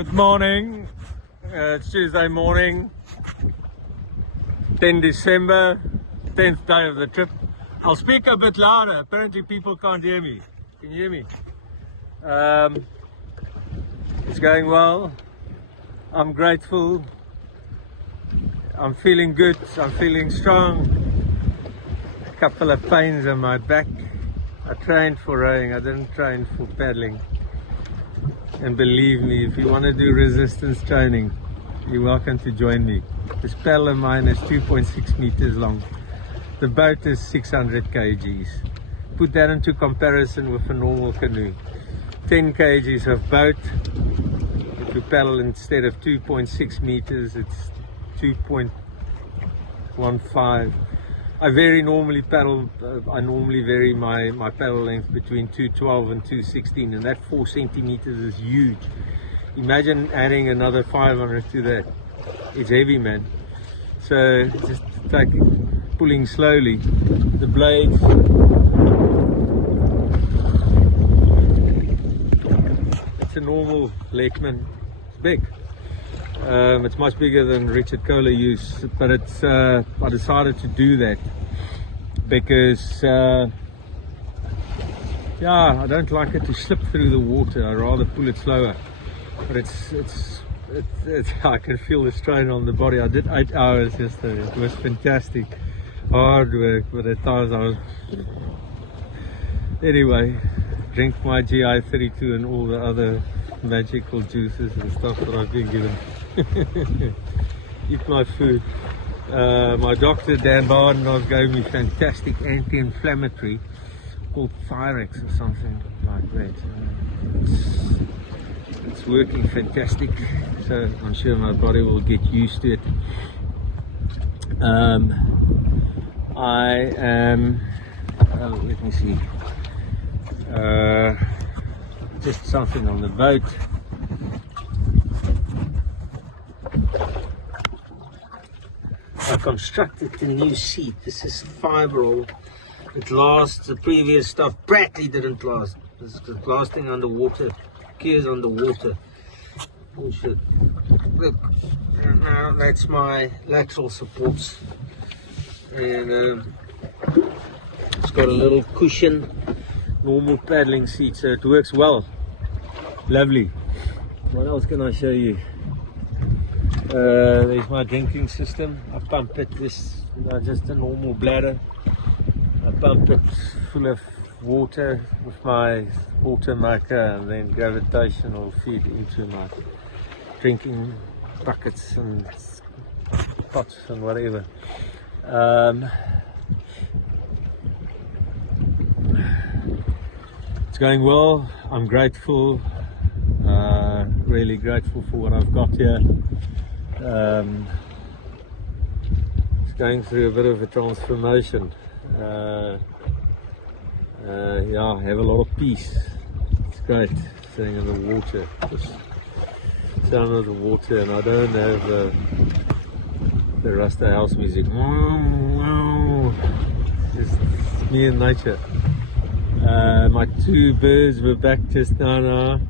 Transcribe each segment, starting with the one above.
Good morning. It's Tuesday morning, 10 December, 10th day of the trip. I'll speak a bit louder. Apparently people can't hear me. Can you hear me? It's going well. I'm grateful. I'm feeling good. I'm feeling strong. A couple of pains on my back. I trained for rowing. I didn't train for paddling. And believe me, if you want to do resistance training, you're welcome to join me. This paddle of mine is 2.6 meters long. The boat is 600 kgs. Put that into comparison with a normal canoe. 10 kgs of boat. If you paddle instead of 2.6 meters, it's 2.15. I normally vary my paddle length between 212 and 216, and that 4 centimeters is huge. Imagine adding another 500 to that. It's heavy, man. So just pulling slowly. The blades, it's a normal Lekman. It's big. It's much bigger than Richard Kohler used, but it's I decided to do that because yeah, I don't like it to slip through the water. I rather pull it slower. But it's I can feel the strain on the body. I did 8 hours yesterday. It was fantastic, hard work, but at times I was. Anyway, drink my GI 32 and all the other magical juices and stuff that I've been given. Eat my food. My doctor Dan Bardenhoff gave me fantastic anti-inflammatory called Thyrex or something like that. It's working fantastic, so I'm sure my body will get used to it. I am let me see, just something on the boat. I constructed the new seat. This is fiberall. It lasts. The previous stuff Bradley didn't last. It's lasting underwater. Gears underwater. Bullshit. Look, and now that's my lateral supports, and it's got a little cushion. Normal paddling seat, so it works well. Lovely. What else can I show you? There's my drinking system. I pump it, just a normal bladder. I pump it full of water with my water maker, and then gravitational feed into my drinking buckets and pots and whatever. It's going well. I'm grateful, really grateful for what I've got here. It's going through a bit of a transformation. Yeah, I have a lot of peace. It's great sitting in the water, just sound of the water, and I don't have the Rasta house music. Just me and nature. My 2 birds were back just now.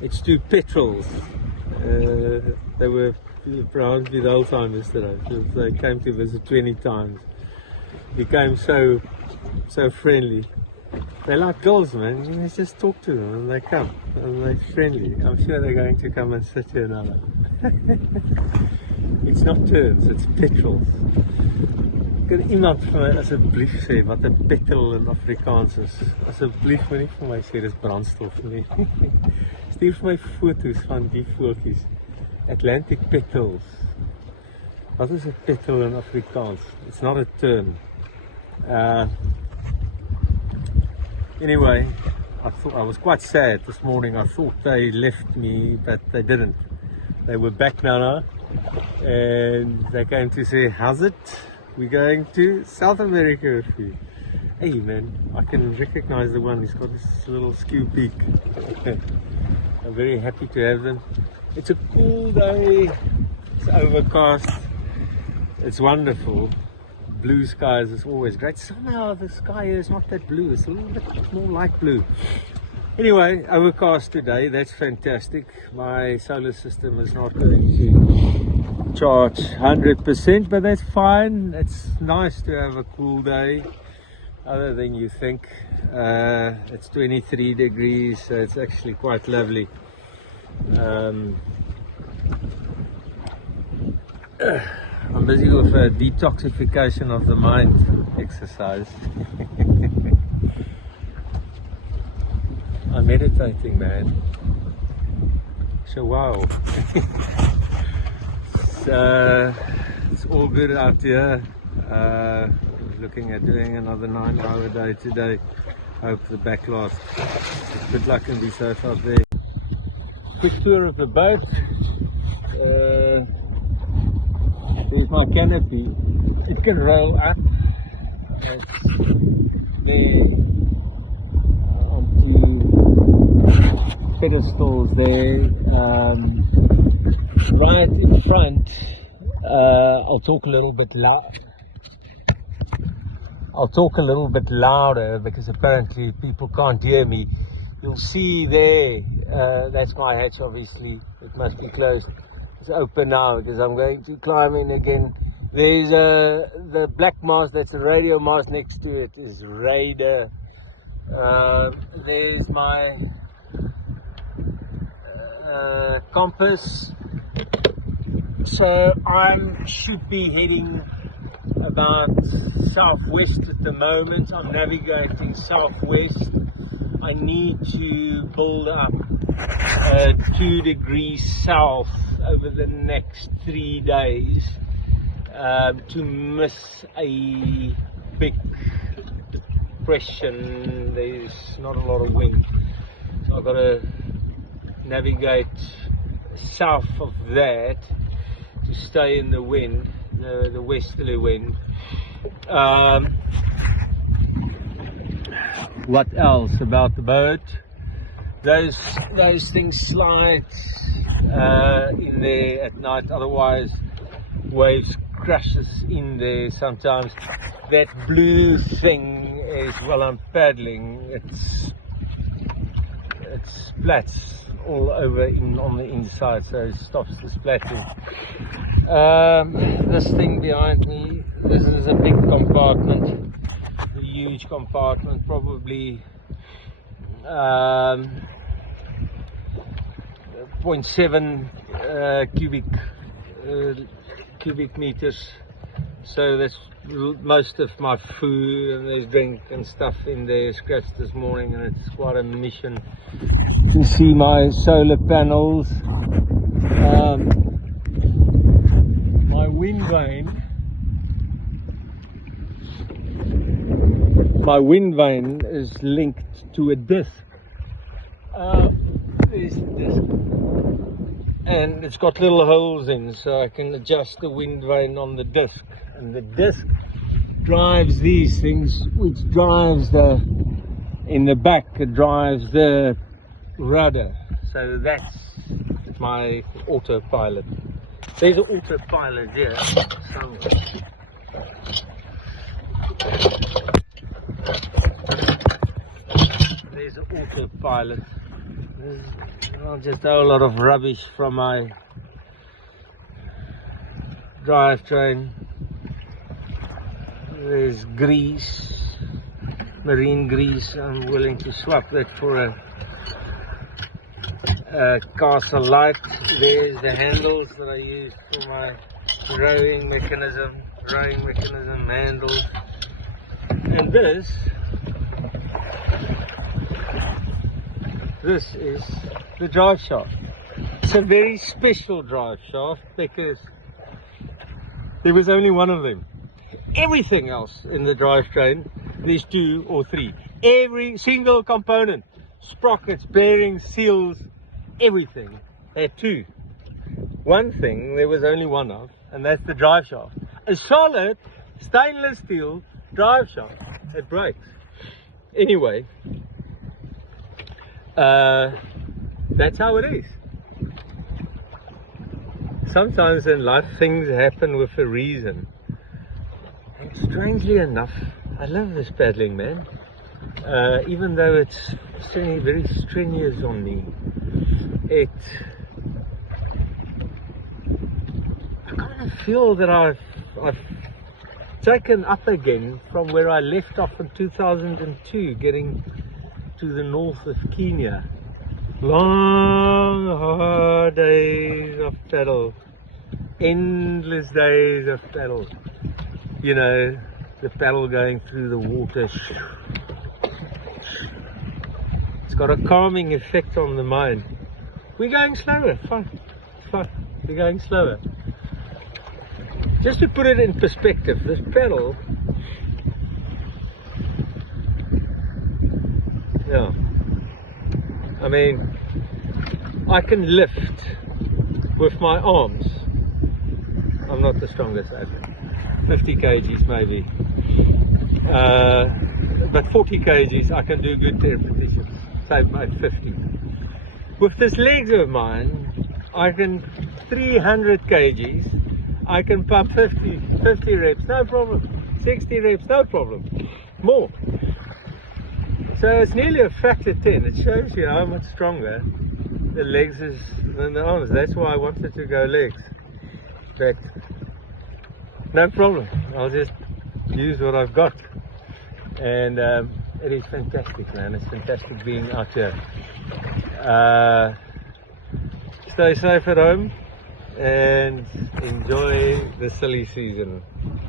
It's 2 petrels. They were around me the whole time yesterday. They came to visit 20 times. Became so friendly. They like girls, man. You just talk to them and they come and they're friendly. I'm sure they're going to come and sit here now. It's not terns, it's petrels. Kan iemand vir my asseblief sê wat 'n petrel in Afrikaans is? Asseblief moenie vir my sê dis brandstof nie. Stuur vir my foto's van die voeltjies. Atlantic petrels. Wat is 'n petrel in Afrikaans? It's not a tern. Anyway, I was quite sad this morning. I thought they left me, but they didn't. They were back now, and they came to say, "How's it? We're going to South America with you." Hey man, I can recognize the one. He's got this little skew peak. I'm very happy to have them. It's a cool day. It's overcast. It's wonderful. Blue skies is always great. Somehow the sky here is not that blue. It's a little bit more light blue. Anyway, overcast today, that's fantastic. My solar system is not going to charge 100%, but that's fine. It's nice to have a cool day, other than you think. It's 23 degrees, so it's actually quite lovely. I'm busy with a detoxification of the mind exercise. I'm meditating, man. So wow. It's all good out here. Looking at doing another 9-hour day today. Hope the back lasts. Good luck and be safe out there. Quick tour of the boat. Here's my canopy. It can roll up. It's there onto pedestals there. Right in front, I'll talk a little bit louder because apparently people can't hear me. You'll see there, that's my hatch obviously, it must be closed. It's open now because I'm going to climb in again. There's the black mast, that's a radio mast next to it, is radar. There's my compass. So I should be heading about southwest at the moment. I'm navigating southwest. I need to build up 2 degrees south over the next 3 days to miss a big depression. There's not a lot of wind, so I've got to navigate south of that to stay in the wind, the westerly wind. What else about the boat? Those things slide in there at night, otherwise waves crashes in there sometimes. That blue thing is, while I'm paddling, it splats all over on the inside, so it stops the splatting. This thing behind me, this is a big compartment, a huge compartment, probably 0.7 cubic meters. So that's most of my food, and there's drink and stuff in there scratched this morning, and it's quite a mission to see my solar panels. My wind vane is linked to a disc. There's the disc, and it's got little holes in, so I can adjust the wind vane on the disc, and the disc drives these things, which drives in the back, it drives the rudder. So that's my autopilot. There's an autopilot here somewhere. There's an autopilot. There's just a whole lot of rubbish from my drivetrain. There's grease, marine grease. I'm willing to swap that for a castle light. There's the handles that I use for my rowing mechanism handles. And this is the drive shaft. It's a very special drive shaft because there was only one of them. Everything else in the drivetrain, there's 2 or 3. Every single component, sprockets, bearings, seals, everything had 2. One thing there was only one of, and that's the drive shaft. A solid stainless steel drive shaft. It breaks. Anyway, that's how it is. Sometimes in life things happen with a reason. And strangely enough, I love this paddling, man. Even though it's very strenuous on me. I kind of feel that I've taken up again from where I left off in 2002, getting to the north of Kenya. Long, hard days of paddle, endless days of paddle. You know, the paddle going through the water. It's got a calming effect on the mind. We're going slower, fine. We're going slower. Just to put it in perspective, this paddle, yeah, I mean, I can lift with my arms. I'm not the strongest at it. 50 kgs maybe, but 40 kgs I can do good repetitions, say about 50. With this legs of mine, I can 300 kgs, I can pump 50 reps, no problem, 60 reps, no problem, more. So it's nearly a factor 10. It shows you how much stronger the legs is than the arms. That's why I wanted to go legs. But no problem, I'll just use what I've got. And it is fantastic, man. It's fantastic being out here. Stay safe at home and enjoy the silly season.